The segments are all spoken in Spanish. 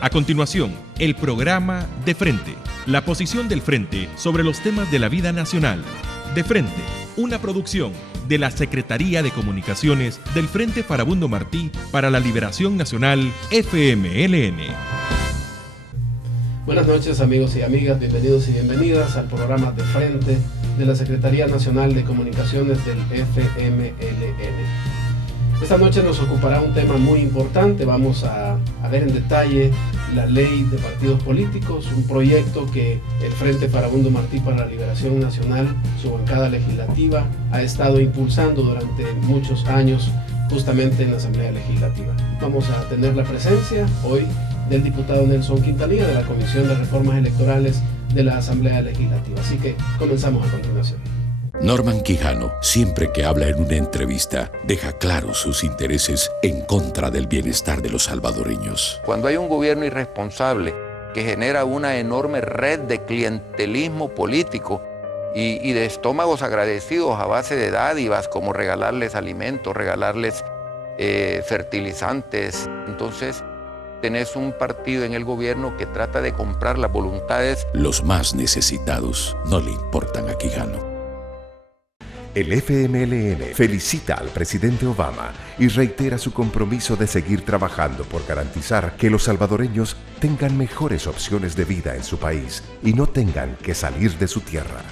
A continuación, el programa De Frente, la posición del Frente sobre los temas de la vida nacional. De Frente, una producción de la Secretaría de Comunicaciones del Frente Farabundo Martí para la Liberación Nacional, FMLN. Buenas noches, amigos y amigas, bienvenidos y bienvenidas al programa De Frente de la Secretaría Nacional de Comunicaciones del FMLN. Esta noche nos ocupará un tema muy importante. Vamos a ver en detalle la ley de partidos políticos, un proyecto que el Frente Farabundo Martí para la Liberación Nacional, su bancada legislativa, ha estado impulsando durante muchos años justamente en la Asamblea Legislativa. Vamos a tener la presencia hoy del diputado Nelson Quintanilla de la Comisión de Reformas Electorales de la Asamblea Legislativa. Así que comenzamos a continuación. Norman Quijano, siempre que habla en una entrevista, deja claros sus intereses en contra del bienestar de los salvadoreños. Cuando hay un gobierno irresponsable que genera una enorme red de clientelismo político y de estómagos agradecidos a base de dádivas como regalarles alimentos, regalarles fertilizantes, entonces tenés un partido en el gobierno que trata de comprar las voluntades. Los más necesitados no le importan a Quijano. El FMLN felicita al presidente Obama y reitera su compromiso de seguir trabajando por garantizar que los salvadoreños tengan mejores opciones de vida en su país y no tengan que salir de su tierra.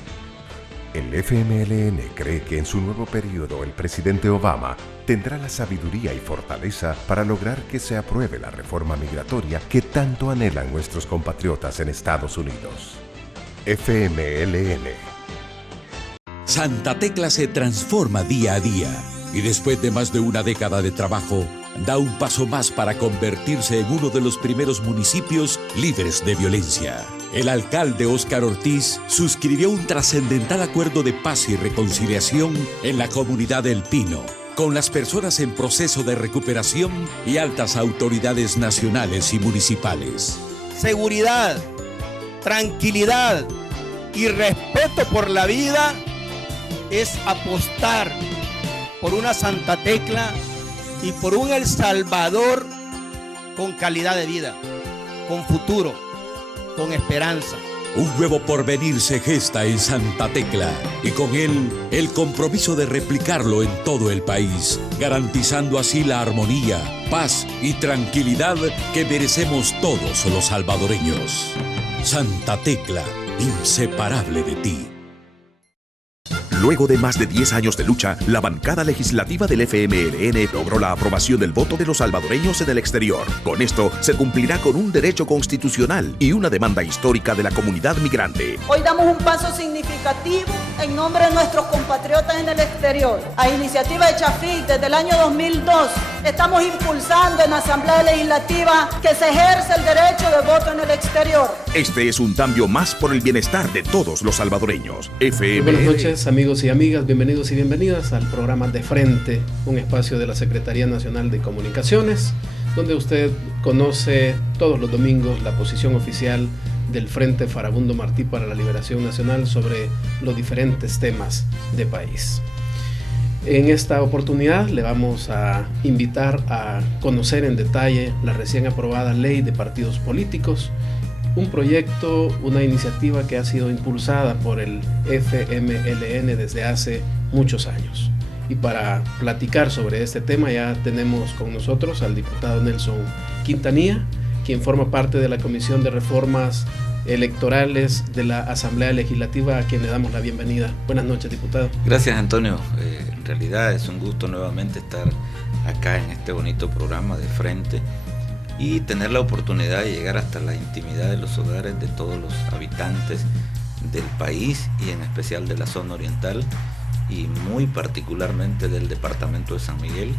El FMLN cree que en su nuevo periodo el presidente Obama tendrá la sabiduría y fortaleza para lograr que se apruebe la reforma migratoria que tanto anhelan nuestros compatriotas en Estados Unidos. FMLN. Santa Tecla se transforma día a día y después de más de una década de trabajo, da un paso más para convertirse en uno de los primeros municipios libres de violencia. El alcalde Óscar Ortiz suscribió un trascendental acuerdo de paz y reconciliación en la comunidad del Pino, con las personas en proceso de recuperación y altas autoridades nacionales y municipales. Seguridad, tranquilidad y respeto por la vida es apostar por una Santa Tecla y por un El Salvador con calidad de vida, con futuro, con esperanza. Un nuevo porvenir se gesta en Santa Tecla y con él el compromiso de replicarlo en todo el país, garantizando así la armonía, paz y tranquilidad que merecemos todos los salvadoreños. Santa Tecla, inseparable de ti. Luego de más de 10 años de lucha, la bancada legislativa del FMLN logró la aprobación del voto de los salvadoreños en el exterior. Con esto, se cumplirá con un derecho constitucional y una demanda histórica de la comunidad migrante. Hoy damos un paso significativo en nombre de nuestros compatriotas en el exterior. A iniciativa de Chafic, desde el año 2002, estamos impulsando en la Asamblea Legislativa que se ejerce el derecho de voto en el exterior. Este es un cambio más por el bienestar de todos los salvadoreños. Buenas noches, amigos y amigas, bienvenidos y bienvenidas al programa De Frente, un espacio de la Secretaría Nacional de Comunicaciones, donde usted conoce todos los domingos la posición oficial del Frente Farabundo Martí para la Liberación Nacional sobre los diferentes temas de país. En esta oportunidad le vamos a invitar a conocer en detalle la recién aprobada Ley de Partidos Políticos, un proyecto, una iniciativa que ha sido impulsada por el FMLN desde hace muchos años. Y para platicar sobre este tema ya tenemos con nosotros al diputado Nelson Quintanilla, quien forma parte de la Comisión de Reformas Electorales de la Asamblea Legislativa, a quien le damos la bienvenida. Buenas noches, diputado. Gracias, Antonio. En realidad es un gusto nuevamente estar acá en este bonito programa De Frente y tener la oportunidad de llegar hasta la intimidad de los hogares de todos los habitantes del país y en especial de la zona oriental y muy particularmente del departamento de San Miguel,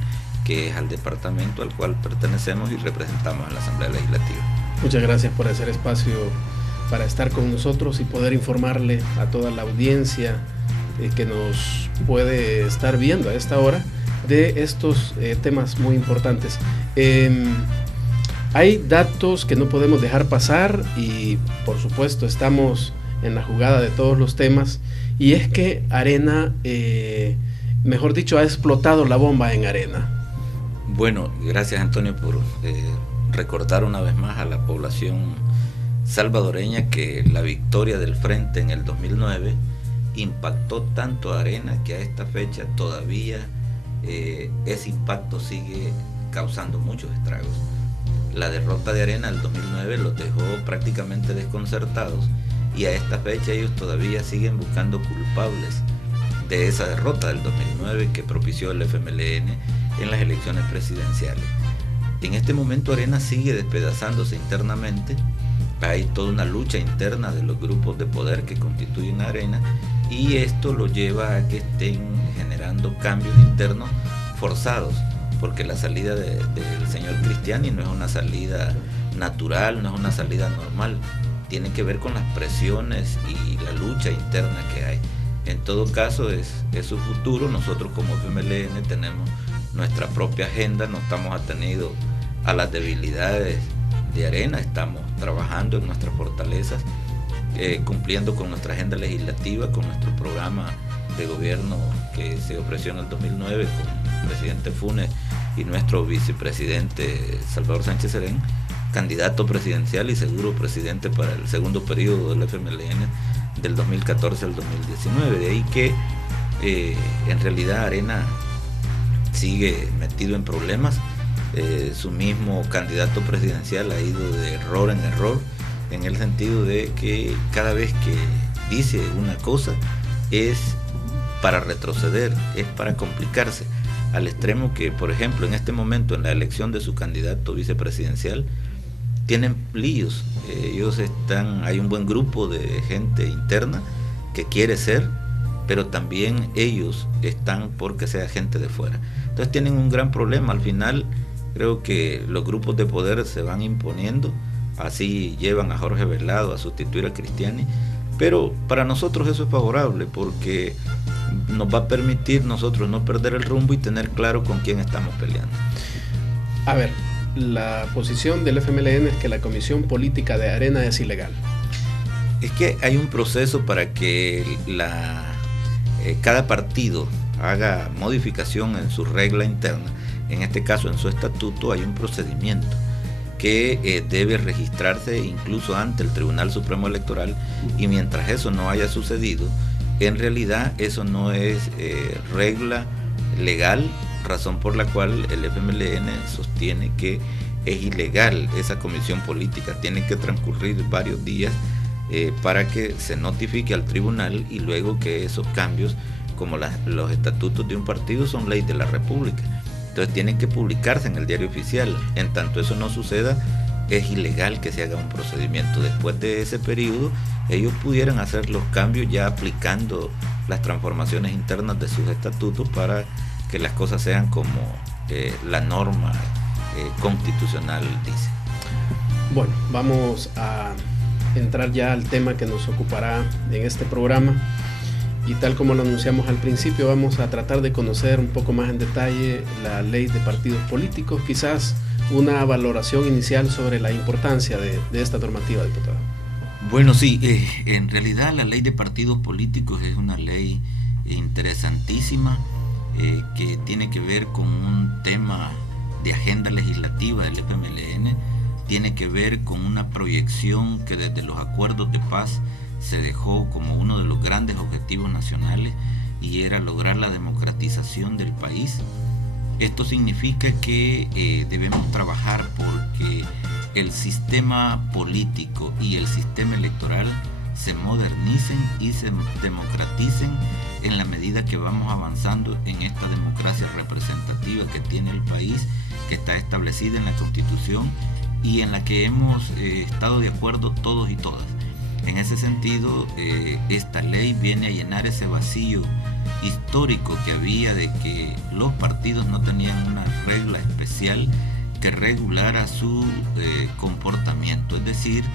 que es al departamento al cual pertenecemos y representamos en la Asamblea Legislativa. Muchas gracias por hacer espacio para estar con nosotros y poder informarle a toda la audiencia que nos puede estar viendo a esta hora de estos temas muy importantes. Hay datos que no podemos dejar pasar y por supuesto estamos en la jugada de todos los temas, y es que Arena, mejor dicho, ha explotado la bomba en Arena. Bueno, gracias, Antonio, por recordar una vez más a la población salvadoreña que la victoria del Frente en el 2009 impactó tanto a Arena que a esta fecha todavía ese impacto sigue causando muchos estragos. La derrota de Arena del 2009 los dejó prácticamente desconcertados y a esta fecha ellos todavía siguen buscando culpables de esa derrota del 2009 que propició el FMLN en las elecciones presidenciales. En este momento Arena sigue despedazándose internamente, hay toda una lucha interna de los grupos de poder que constituyen Arena y esto lo lleva a que estén generando cambios internos forzados, porque la salida del señor Cristiani no es una salida natural, no es una salida normal, tiene que ver con las presiones y la lucha interna que hay. En todo caso es su futuro. Nosotros como FMLN tenemos nuestra propia agenda, no estamos atenidos a las debilidades de Arena, estamos trabajando en nuestras fortalezas, cumpliendo con nuestra agenda legislativa, con nuestro programa de gobierno que se ofreció en el 2009 con el presidente Funes y nuestro vicepresidente Salvador Sánchez Serén, candidato presidencial y seguro presidente para el segundo periodo del FMLN del 2014 al 2019. De ahí que en realidad Arena sigue metido en problemas. Su mismo candidato presidencial ha ido de error en error, en el sentido de que cada vez que dice una cosa es para retroceder, es para complicarse, al extremo que, por ejemplo, en este momento en la elección de su candidato vicepresidencial tienen líos. Hay un buen grupo de gente interna que quiere ser, pero también ellos están porque sea gente de fuera. Entonces tienen un gran problema. Al final creo que los grupos de poder se van imponiendo, así llevan a Jorge Velado a sustituir a Cristiani, pero para nosotros eso es favorable porque nos va a permitir nosotros no perder el rumbo y tener claro con quién estamos peleando. A ver, la posición del FMLN es que la comisión política de Arena es ilegal. Es que hay un proceso para que cada partido haga modificación en su regla interna. En este caso, en su estatuto, hay un procedimiento que debe registrarse incluso ante el Tribunal Supremo Electoral, y mientras eso no haya sucedido, en realidad eso no es regla legal, razón por la cual el FMLN sostiene que es ilegal esa comisión política. Tiene que transcurrir varios días para que se notifique al tribunal y luego que esos cambios, como los estatutos de un partido, son ley de la República. Entonces tienen que publicarse en el diario oficial. En tanto eso no suceda, es ilegal que se haga un procedimiento. Después de ese periodo, ellos pudieran hacer los cambios ya aplicando las transformaciones internas de sus estatutos para que las cosas sean como la norma constitucional dice. Bueno, vamos a entrar ya al tema que nos ocupará en este programa. Y tal como lo anunciamos al principio, vamos a tratar de conocer un poco más en detalle la ley de partidos políticos, quizás una valoración inicial sobre la importancia de esta normativa, diputado. Bueno, sí, en realidad la ley de partidos políticos es una ley interesantísima que tiene que ver con un tema de agenda legislativa del FMLN, tiene que ver con una proyección que desde los acuerdos de paz se dejó como uno de los grandes objetivos nacionales, y era lograr la democratización del país. Esto significa que debemos trabajar porque el sistema político y el sistema electoral se modernicen y se democraticen en la medida que vamos avanzando en esta democracia representativa que tiene el país, que está establecida en la Constitución y en la que hemos estado de acuerdo todos y todas. En ese sentido, esta ley viene a llenar ese vacío histórico que había de que los partidos no tenían una regla especial que regulara su comportamiento. Es decir,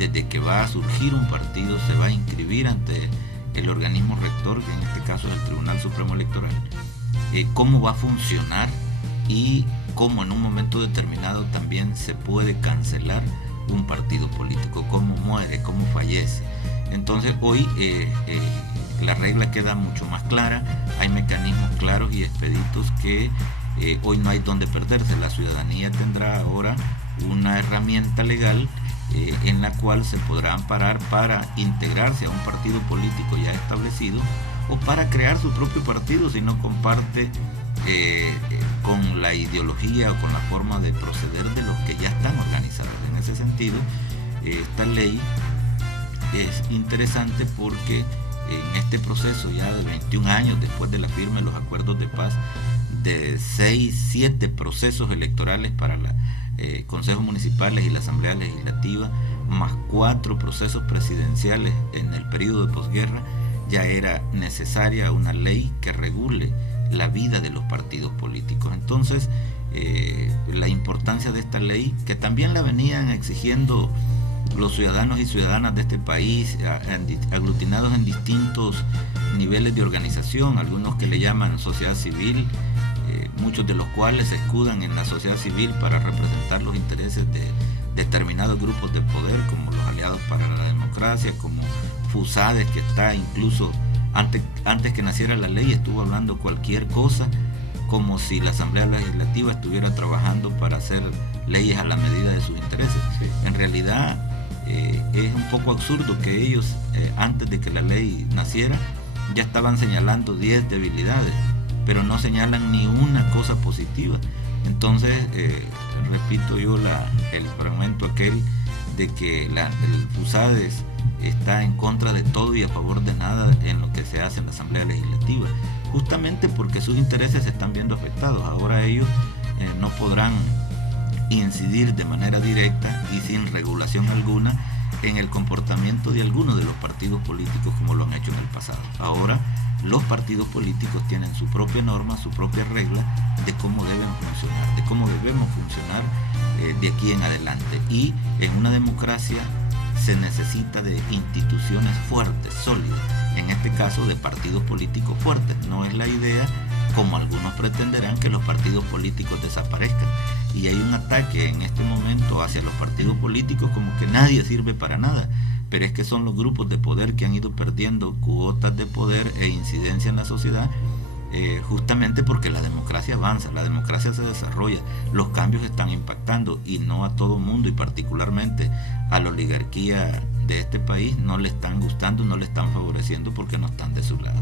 desde que va a surgir un partido se va a inscribir ante el organismo rector, que en este caso es el Tribunal Supremo Electoral, cómo va a funcionar y cómo en un momento determinado también se puede cancelar un partido político, cómo muere, cómo fallece. Entonces hoy la regla queda mucho más clara, hay mecanismos claros y expeditos que hoy no hay donde perderse. La ciudadanía tendrá ahora una herramienta legal en la cual se podrá amparar para integrarse a un partido político ya establecido o para crear su propio partido si no comparte con la ideología o con la forma de proceder de los que ya están organizados. En ese sentido, esta ley es interesante porque en este proceso ya de 21 años después de la firma de los acuerdos de paz, de 7 procesos electorales para los consejos municipales y la Asamblea Legislativa, más 4 procesos presidenciales en el periodo de posguerra, ya era necesaria una ley que regule la vida de los partidos políticos. Entonces, la importancia de esta ley, que también la venían exigiendo los ciudadanos y ciudadanas de este país, aglutinados en distintos niveles de organización, algunos que le llaman sociedad civil, muchos de los cuales se escudan en la sociedad civil para representar los intereses de determinados grupos de poder, como los Aliados para la Democracia, como FUSADES, que está incluso antes que naciera la ley estuvo hablando cualquier cosa, como si la Asamblea Legislativa estuviera trabajando para hacer leyes a la medida de sus intereses. Sí. En realidad es un poco absurdo que ellos, antes de que la ley naciera, ya estaban señalando 10 debilidades, pero no señalan ni una cosa positiva. Entonces, repito yo el fragmento aquel de que el FUSADES está en contra de todo y a favor de nada en lo que se hace en la Asamblea Legislativa, justamente porque sus intereses se están viendo afectados. Ahora ellos no podrán incidir de manera directa y sin regulación alguna en el comportamiento de algunos de los partidos políticos como lo han hecho en el pasado. Ahora los partidos políticos tienen su propia norma, su propia regla de cómo deben funcionar, de cómo debemos funcionar de aquí en adelante. Y en una democracia se necesita de instituciones fuertes, sólidas, en este caso de partidos políticos fuertes. No es la idea, como algunos pretenderán, que los partidos políticos desaparezcan. Y hay un ataque en este momento hacia los partidos políticos como que nadie sirve para nada, pero es que son los grupos de poder que han ido perdiendo cuotas de poder e incidencia en la sociedad, justamente porque la democracia avanza, la democracia se desarrolla, los cambios están impactando y no a todo mundo, y particularmente a la oligarquía de este país, no le están gustando, no le están favoreciendo porque no están de su lado.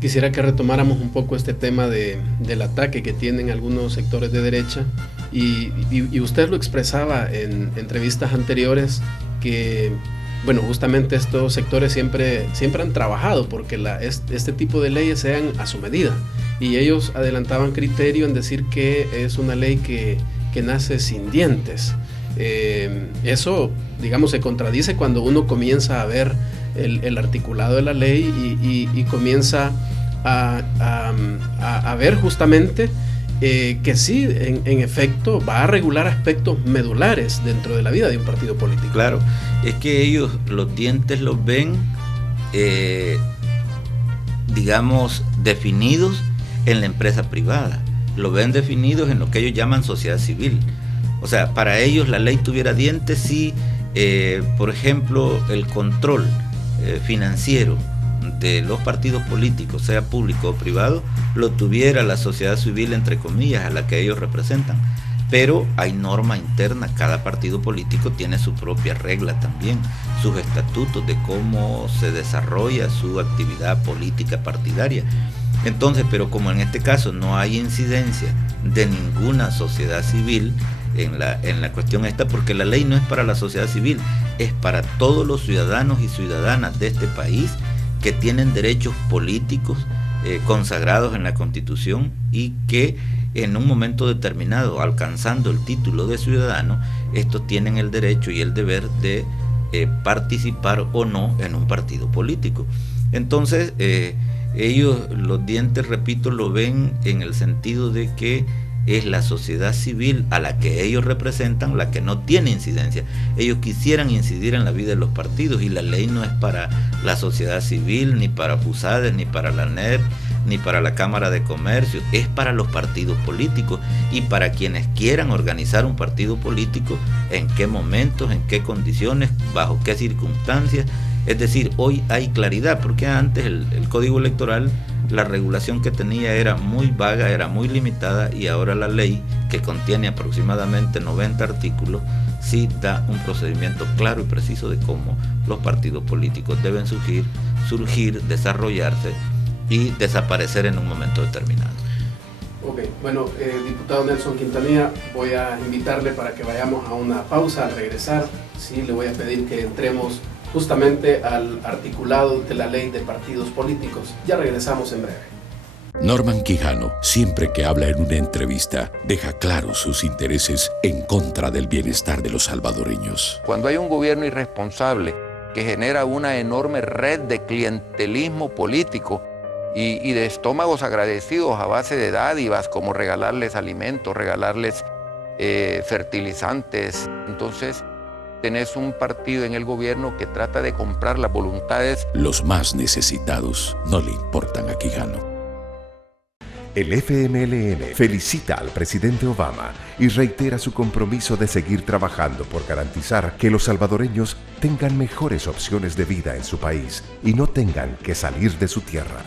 Quisiera que retomáramos un poco este tema del ataque que tienen algunos sectores de derecha y usted lo expresaba en entrevistas anteriores que, bueno, justamente estos sectores siempre han trabajado porque este tipo de leyes sean a su medida, y ellos adelantaban criterio en decir que es una ley que nace sin dientes. Eso, digamos, se contradice cuando uno comienza a ver el articulado de la ley y comienza a ver justamente que sí, en efecto, va a regular aspectos medulares dentro de la vida de un partido político. Claro, es que ellos los dientes los ven, digamos, definidos en la empresa privada, lo ven definidos en lo que ellos llaman sociedad civil. O sea, para ellos la ley tuviera dientes si, por ejemplo, el control financiero de los partidos políticos, sea público o privado, lo tuviera la sociedad civil, entre comillas, a la que ellos representan. Pero hay norma interna, cada partido político tiene su propia regla también, sus estatutos de cómo se desarrolla su actividad política partidaria. Entonces, pero como en este caso no hay incidencia de ninguna sociedad civil en la cuestión esta, porque la ley no es para la sociedad civil, es para todos los ciudadanos y ciudadanas de este país que tienen derechos políticos consagrados en la Constitución y que en un momento determinado, alcanzando el título de ciudadano, estos tienen el derecho y el deber de participar o no en un partido político. Entonces, ellos los dientes, repito, lo ven en el sentido de que es la sociedad civil a la que ellos representan la que no tiene incidencia. Ellos quisieran incidir en la vida de los partidos y la ley no es para la sociedad civil, ni para FUSADES, ni para la NEP, ni para la Cámara de Comercio, es para los partidos políticos y para quienes quieran organizar un partido político, en qué momentos, en qué condiciones, bajo qué circunstancias. Es decir, hoy hay claridad, porque antes el Código Electoral la regulación que tenía era muy vaga, era muy limitada, y ahora la ley, que contiene aproximadamente 90 artículos, sí da un procedimiento claro y preciso de cómo los partidos políticos deben surgir, desarrollarse y desaparecer en un momento determinado. Ok, bueno, diputado Nelson Quintanilla, voy a invitarle para que vayamos a una pausa. Al regresar, sí, le voy a pedir que entremos justamente al articulado de la ley de partidos políticos. Ya regresamos en breve. Norman Quijano, siempre que habla en una entrevista, deja claros sus intereses en contra del bienestar de los salvadoreños. Cuando hay un gobierno irresponsable que genera una enorme red de clientelismo político y de estómagos agradecidos a base de dádivas como regalarles alimentos, regalarles fertilizantes, entonces tenés un partido en el gobierno que trata de comprar las voluntades. Los más necesitados no le importan a Quijano. El FMLN felicita al presidente Obama y reitera su compromiso de seguir trabajando por garantizar que los salvadoreños tengan mejores opciones de vida en su país y no tengan que salir de su tierra.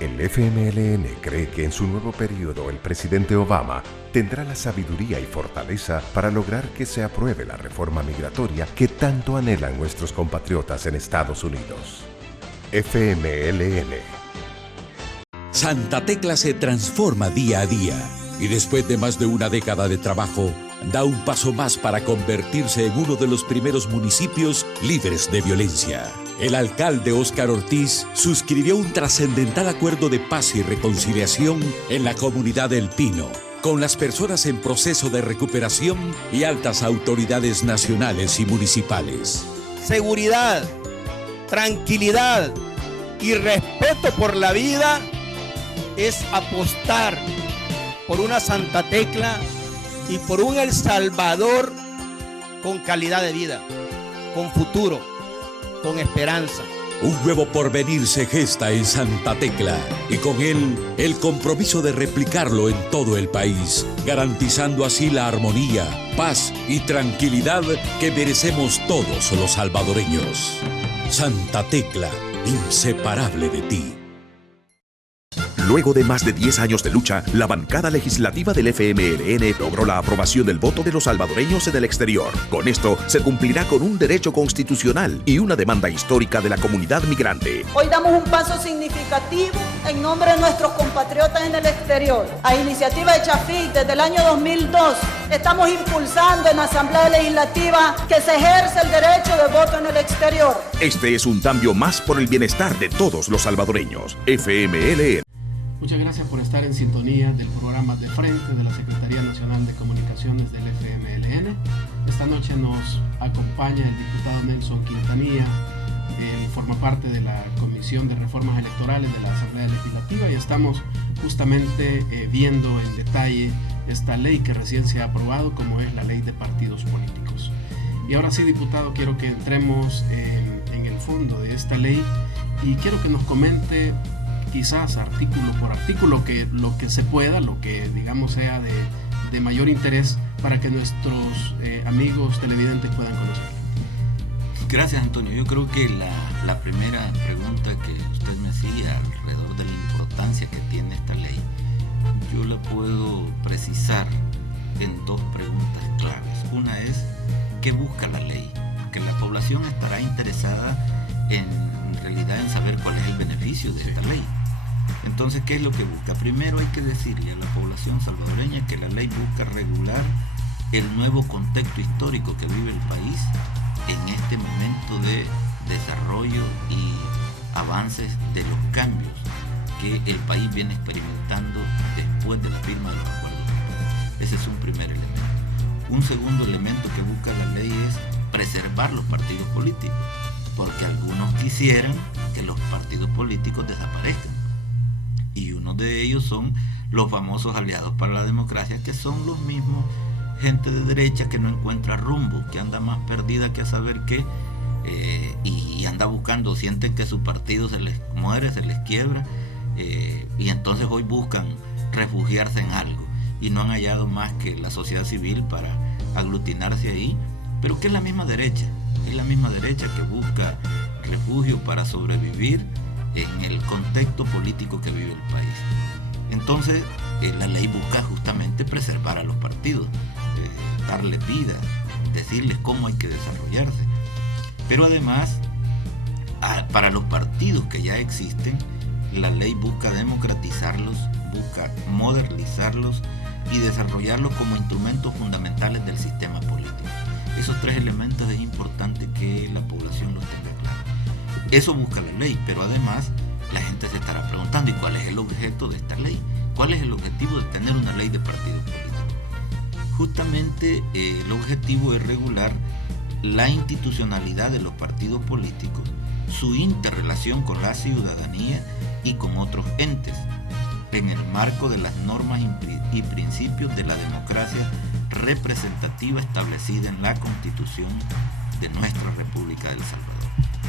El FMLN cree que en su nuevo periodo el presidente Obama tendrá la sabiduría y fortaleza para lograr que se apruebe la reforma migratoria que tanto anhelan nuestros compatriotas en Estados Unidos. FMLN. Santa Tecla se transforma día a día y después de más de una década de trabajo, da un paso más para convertirse en uno de los primeros municipios libres de violencia. El alcalde Óscar Ortiz suscribió un trascendental acuerdo de paz y reconciliación en la comunidad del Pino, con las personas en proceso de recuperación y altas autoridades nacionales y municipales. Seguridad, tranquilidad y respeto por la vida es apostar por una Santa Tecla y por un El Salvador con calidad de vida, con futuro, con esperanza. Un nuevo porvenir se gesta en Santa Tecla y con él el compromiso de replicarlo en todo el país, garantizando así la armonía, paz y tranquilidad que merecemos todos los salvadoreños. Santa Tecla, inseparable de ti. Luego de más de 10 años de lucha, la bancada legislativa del FMLN logró la aprobación del voto de los salvadoreños en el exterior. Con esto, se cumplirá con un derecho constitucional y una demanda histórica de la comunidad migrante. Hoy damos un paso significativo en nombre de nuestros compatriotas en el exterior. A iniciativa de Chafik, desde el año 2002, estamos impulsando en la Asamblea Legislativa que se ejerce el derecho de voto en el exterior. Este es un cambio más por el bienestar de todos los salvadoreños. FMLN. Muchas gracias por estar en sintonía del programa De Frente de la Secretaría Nacional de Comunicaciones del FMLN. Esta noche nos acompaña el diputado Nelson Quintanilla. Él forma parte de la Comisión de Reformas Electorales de la Asamblea Legislativa y estamos justamente viendo en detalle esta ley que recién se ha aprobado, como es la Ley de Partidos Políticos. Y ahora sí, diputado, quiero que entremos en el fondo de esta ley y quiero que nos comente quizás artículo por artículo lo que se pueda, lo que digamos sea de mayor interés para que nuestros amigos televidentes puedan conocer. Gracias, Antonio. Yo creo que la primera pregunta que usted me hacía alrededor de la importancia que tiene esta ley, yo la puedo precisar en dos preguntas claves. Una es, ¿qué busca la ley? Porque la población estará interesada en realidad en saber cuál es el beneficio de esta ley. Entonces, ¿qué es lo que busca? Primero hay que decirle a la población salvadoreña que la ley busca regular el nuevo contexto histórico que vive el país en este momento de desarrollo y avances de los cambios que el país viene experimentando después de la firma de los acuerdos. Ese es un primer elemento. Un segundo elemento que busca la ley es preservar los partidos políticos, porque algunos quisieran que los partidos políticos desaparezcan. Y uno de ellos son los famosos aliados para la democracia, que son los mismos gente de derecha que no encuentra rumbo, que anda más perdida que a saber qué, y anda buscando, sienten que su partido se les muere, se les quiebra, y entonces hoy buscan refugiarse en algo, y no han hallado más que la sociedad civil para aglutinarse ahí, pero que es la misma derecha que busca refugio para sobrevivir en el contexto político que vive el país. Entonces, la ley busca justamente preservar a los partidos, darles vida, decirles cómo hay que desarrollarse. Pero además, para los partidos que ya existen, la ley busca democratizarlos, busca modernizarlos y desarrollarlos como instrumentos fundamentales del sistema político. Esos tres elementos es importante que la población los tenga claros. Eso busca la ley, pero además la gente se estará preguntando, ¿y cuál es el objeto de esta ley? ¿Cuál es el objetivo de tener una ley de partidos políticos? Justamente el objetivo es regular la institucionalidad de los partidos políticos, su interrelación con la ciudadanía y con otros entes, en el marco de las normas y principios de la democracia representativa establecida en la Constitución de nuestra República del Salvador.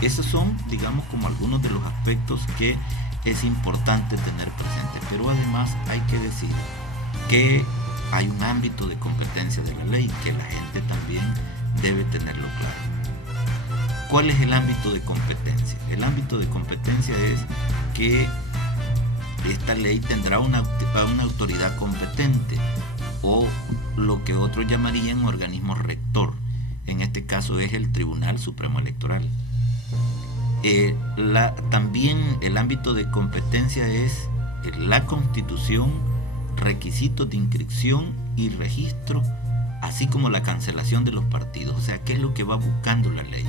Esos son, digamos, como algunos de los aspectos que es importante tener presentes, pero además hay que decir que hay un ámbito de competencia de la ley que la gente también debe tenerlo claro. ¿Cuál es el ámbito de competencia? El ámbito de competencia es que esta ley tendrá una autoridad competente, o lo que otros llamarían organismo rector. En este caso es el Tribunal Supremo Electoral. También el ámbito de competencia es la Constitución, requisitos de inscripción y registro, así como la cancelación de los partidos. O sea, ¿qué es lo que va buscando la ley?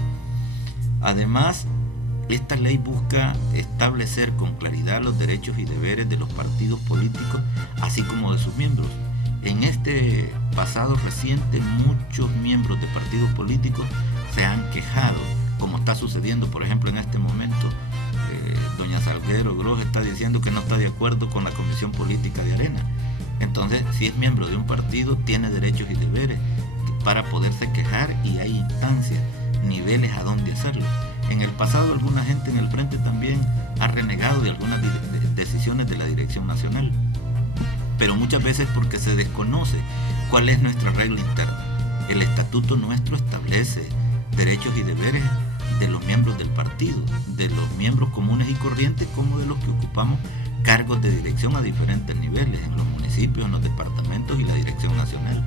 Además, esta ley busca establecer con claridad los derechos y deberes de los partidos políticos, así como de sus miembros. En este pasado reciente, muchos miembros de partidos políticos se han quejado, como está sucediendo, por ejemplo, en este momento. Doña Salguero Gross está diciendo que no está de acuerdo con la Comisión Política de Arena. Entonces, si es miembro de un partido, tiene derechos y deberes para poderse quejar, y hay instancias, niveles a donde hacerlo. En el pasado, alguna gente en el frente también ha renegado de algunas decisiones de la Dirección Nacional, pero muchas veces porque se desconoce cuál es nuestra regla interna. El estatuto nuestro establece derechos y deberes de los miembros del partido, de los miembros comunes y corrientes, como de los que ocupamos cargos de dirección a diferentes niveles, en los municipios, en los departamentos y la Dirección Nacional.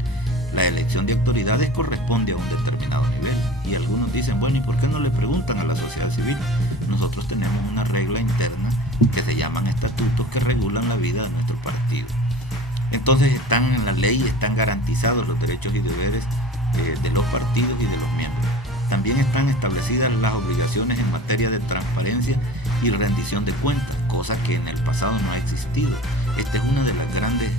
La elección de autoridades corresponde a un determinado nivel, y algunos dicen, bueno, ¿y por qué no le preguntan a la sociedad civil? Nosotros tenemos una regla interna que se llaman estatutos, que regulan la vida de nuestro partido. Entonces están en la ley, están garantizados los derechos y deberes de los partidos y de los miembros. También están establecidas las obligaciones en materia de transparencia y rendición de cuentas, cosa que en el pasado no ha existido. Esta es una de las grandes,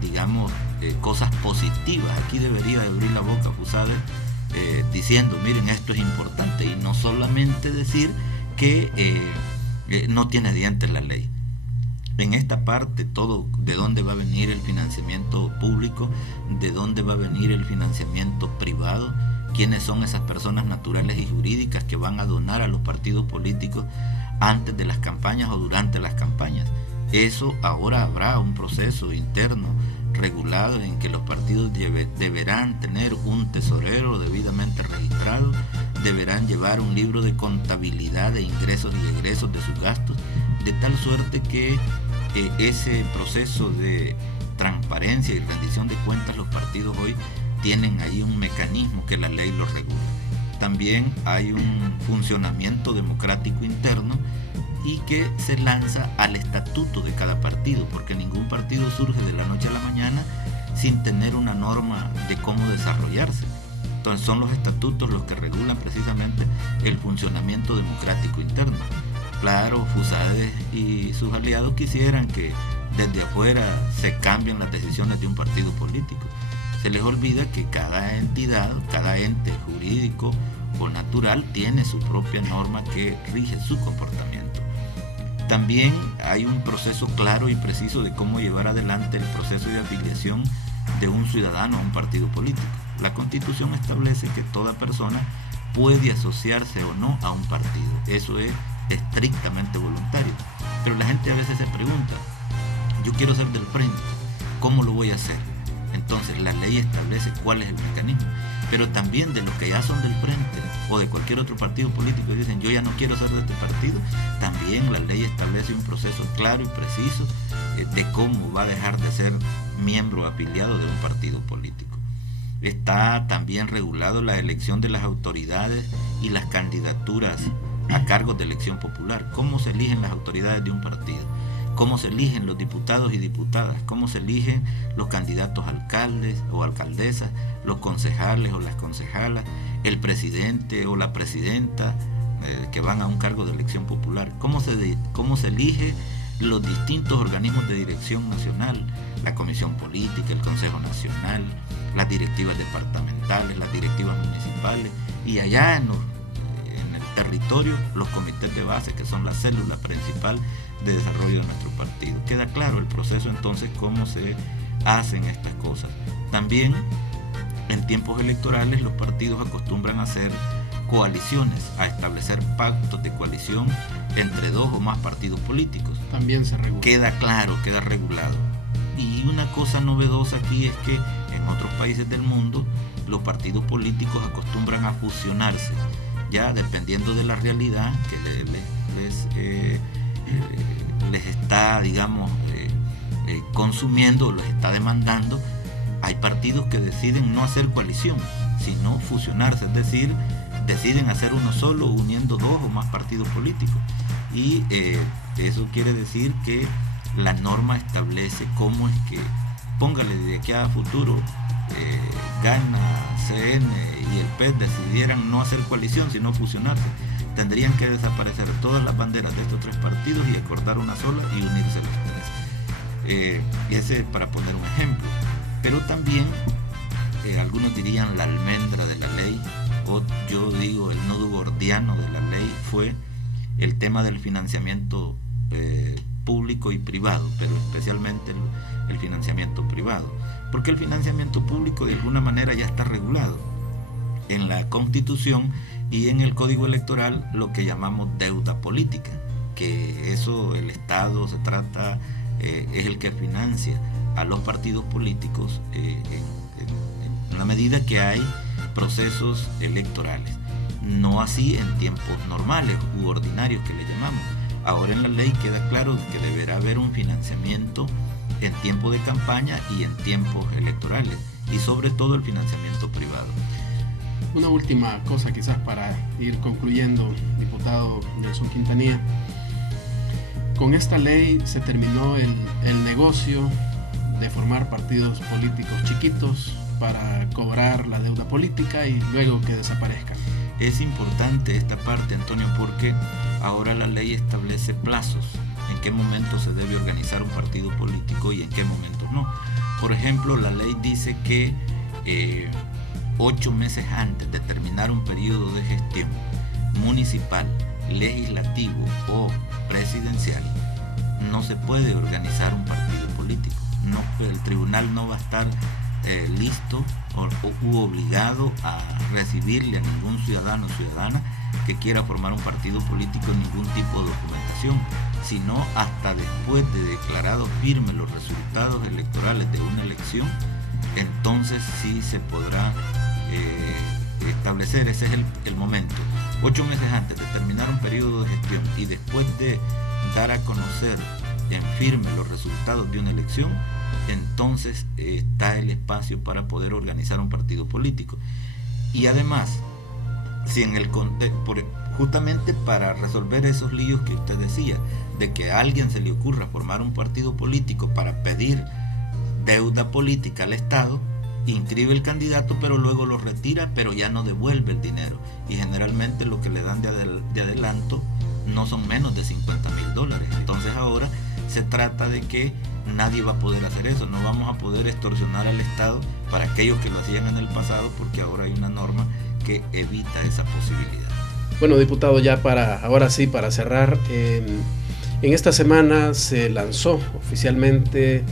digamos, cosas positivas. Aquí debería abrir la boca Fusade diciendo, miren, esto es importante, y no solamente decir que no tiene dientes la ley. En esta parte, todo, de dónde va a venir el financiamiento público, de dónde va a venir el financiamiento privado, quiénes son esas personas naturales y jurídicas que van a donar a los partidos políticos antes de las campañas o durante las campañas. Eso ahora habrá un proceso interno regulado en que los partidos deberán tener un tesorero debidamente registrado, deberán llevar un libro de contabilidad de ingresos y egresos de sus gastos, de tal suerte que ese proceso de transparencia y rendición de cuentas, los partidos hoy tienen ahí un mecanismo que la ley lo regula. También hay un funcionamiento democrático interno y que se lanza al estatuto de cada partido, porque ningún partido surge de la noche a la mañana sin tener una norma de cómo desarrollarse. Entonces son los estatutos los que regulan precisamente el funcionamiento democrático interno. Claro, Fusade y sus aliados quisieran que desde afuera se cambien las decisiones de un partido político. Se les olvida que cada entidad, cada ente jurídico o natural tiene su propia norma que rige su comportamiento. También hay un proceso claro y preciso de cómo llevar adelante el proceso de afiliación de un ciudadano a un partido político. La Constitución establece que toda persona puede asociarse o no a un partido. Eso es estrictamente voluntario. Pero la gente a veces se pregunta, yo quiero ser del frente, ¿cómo lo voy a hacer? Entonces la ley establece cuál es el mecanismo. pero también de los que ya son del Frente o de cualquier otro partido político y dicen yo ya no quiero ser de este partido, también la ley establece un proceso claro y preciso de cómo va a dejar de ser miembro afiliado de un partido político. Está también regulado la elección de las autoridades y las candidaturas a cargos de elección popular, cómo se eligen las autoridades de un partido, cómo se eligen los diputados y diputadas, cómo se eligen los candidatos a alcaldes o alcaldesas, los concejales o las concejalas, el presidente o la presidenta que van a un cargo de elección popular, cómo se elige los distintos organismos de dirección nacional, la Comisión Política, el Consejo Nacional, las directivas departamentales, las directivas municipales y allá en el territorio los comités de base, que son la célula principal de desarrollo de nuestro partido. Queda claro el proceso entonces, cómo se hacen estas cosas. También en tiempos electorales los partidos acostumbran a hacer coaliciones, a establecer pactos de coalición entre 2 o más partidos políticos. También se regula. Queda claro, queda regulado. Y una cosa novedosa aquí es que en otros países del mundo los partidos políticos acostumbran a fusionarse, ya dependiendo de la realidad que les está, digamos, consumiendo, les está demandando. Hay partidos que deciden no hacer coalición, sino fusionarse, es decir, deciden hacer uno solo uniendo 2 o más partidos políticos. Y eso quiere decir que la norma establece cómo es que, póngale de aquí a futuro, Gana, CN y el PES decidieran no hacer coalición, sino fusionarse. Tendrían que desaparecer todas las banderas de estos 3 partidos y acordar una sola y unirse las 3. Y ese para poner un ejemplo. Pero también, algunos dirían la almendra de la ley, o yo digo el nudo gordiano de la ley, fue el tema del financiamiento público y privado, pero especialmente el financiamiento privado, porque el financiamiento público de alguna manera ya está regulado en la Constitución y en el Código Electoral, lo que llamamos deuda política, que eso el Estado se trata, es el que financia a los partidos políticos en la medida que hay procesos electorales, no así en tiempos normales u ordinarios que le llamamos. Ahora en la ley queda claro que deberá haber un financiamiento en tiempo de campaña y en tiempos electorales, y sobre todo el financiamiento privado. Una última cosa quizás para ir concluyendo, diputado Nelson Quintanilla. Con esta ley se terminó el negocio de formar partidos políticos chiquitos para cobrar la deuda política y luego que desaparezcan. Es importante esta parte, Antonio, porque ahora la ley establece plazos, en qué momento se debe organizar un partido político y en qué momentos no. Por ejemplo, la ley dice que 8 meses antes de terminar un periodo de gestión municipal, legislativo o presidencial, no se puede organizar un partido político. No, el tribunal no va a estar listo u obligado a recibirle a ningún ciudadano o ciudadana que quiera formar un partido político ningún tipo de documentación, sino hasta después de declarados firmes los resultados electorales de una elección, entonces sí se podrá establecer. Ese es el momento. 8 meses antes de terminar un periodo de gestión y después de dar a conocer en firme los resultados de una elección, entonces está el espacio para poder organizar un partido político. Y además, si justamente para resolver esos líos que usted decía, de que a alguien se le ocurra formar un partido político para pedir deuda política al Estado, inscribe el candidato pero luego lo retira, pero ya no devuelve el dinero, y generalmente lo que le dan de adelanto no son menos de $50,000. Entonces ahora se trata de que nadie va a poder hacer eso, no vamos a poder extorsionar al Estado para aquellos que lo hacían en el pasado, porque ahora hay una norma que evita esa posibilidad. Bueno, diputado, ya ahora sí, para cerrar, en esta semana se lanzó oficialmente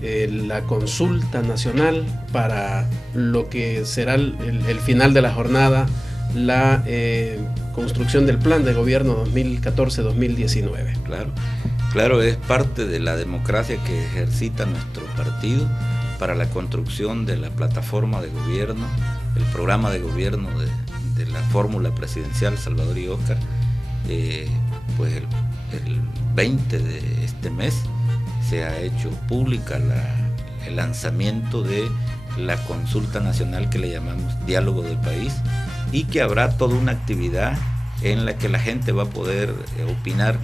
la consulta nacional para lo que será el final de la jornada, la construcción del plan de gobierno 2014-2019. Claro, es parte de la democracia que ejercita nuestro partido para la construcción de la plataforma de gobierno el programa de gobierno de la fórmula presidencial Salvador y Óscar, pues el 20 de este mes se ha hecho pública el lanzamiento de la consulta nacional que le llamamos Diálogo del País, y que habrá toda una actividad en la que la gente va a poder opinar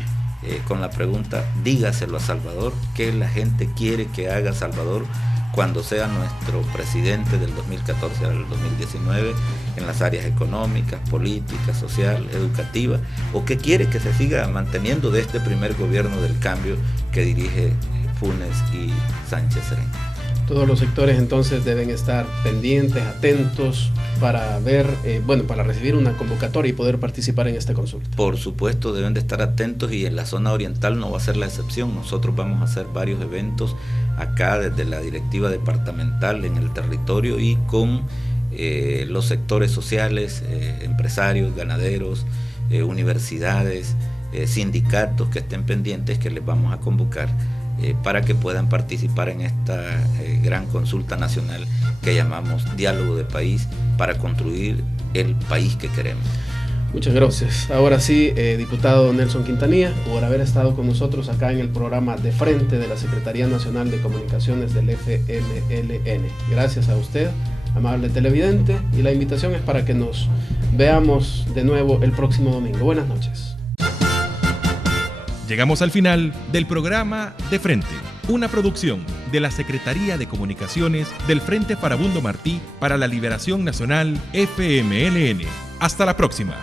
con la pregunta: dígaselo a Salvador, ¿qué la gente quiere que haga Salvador cuando sea nuestro presidente del 2014 al 2019 en las áreas económicas, políticas, social, educativa, o qué quiere que se siga manteniendo de este primer gobierno del cambio que dirige Funes y Sánchez Serén? Todos los sectores entonces deben estar pendientes, atentos para ver, para recibir una convocatoria y poder participar en esta consulta. Por supuesto, deben de estar atentos, y en la zona oriental no va a ser la excepción. Nosotros vamos a hacer varios eventos acá desde la directiva departamental en el territorio y con los sectores sociales, empresarios, ganaderos, universidades, sindicatos que estén pendientes, que les vamos a convocar para que puedan participar en esta gran consulta nacional que llamamos Diálogo de País, para construir el país que queremos. Muchas gracias. Ahora sí, diputado Nelson Quintanilla, por haber estado con nosotros acá en el programa De Frente de la Secretaría Nacional de Comunicaciones del FMLN. Gracias a usted, amable televidente, y la invitación es para que nos veamos de nuevo el próximo domingo. Buenas noches. Llegamos al final del programa De Frente, una producción de la Secretaría de Comunicaciones del Frente Farabundo Martí para la Liberación Nacional FMLN. Hasta la próxima.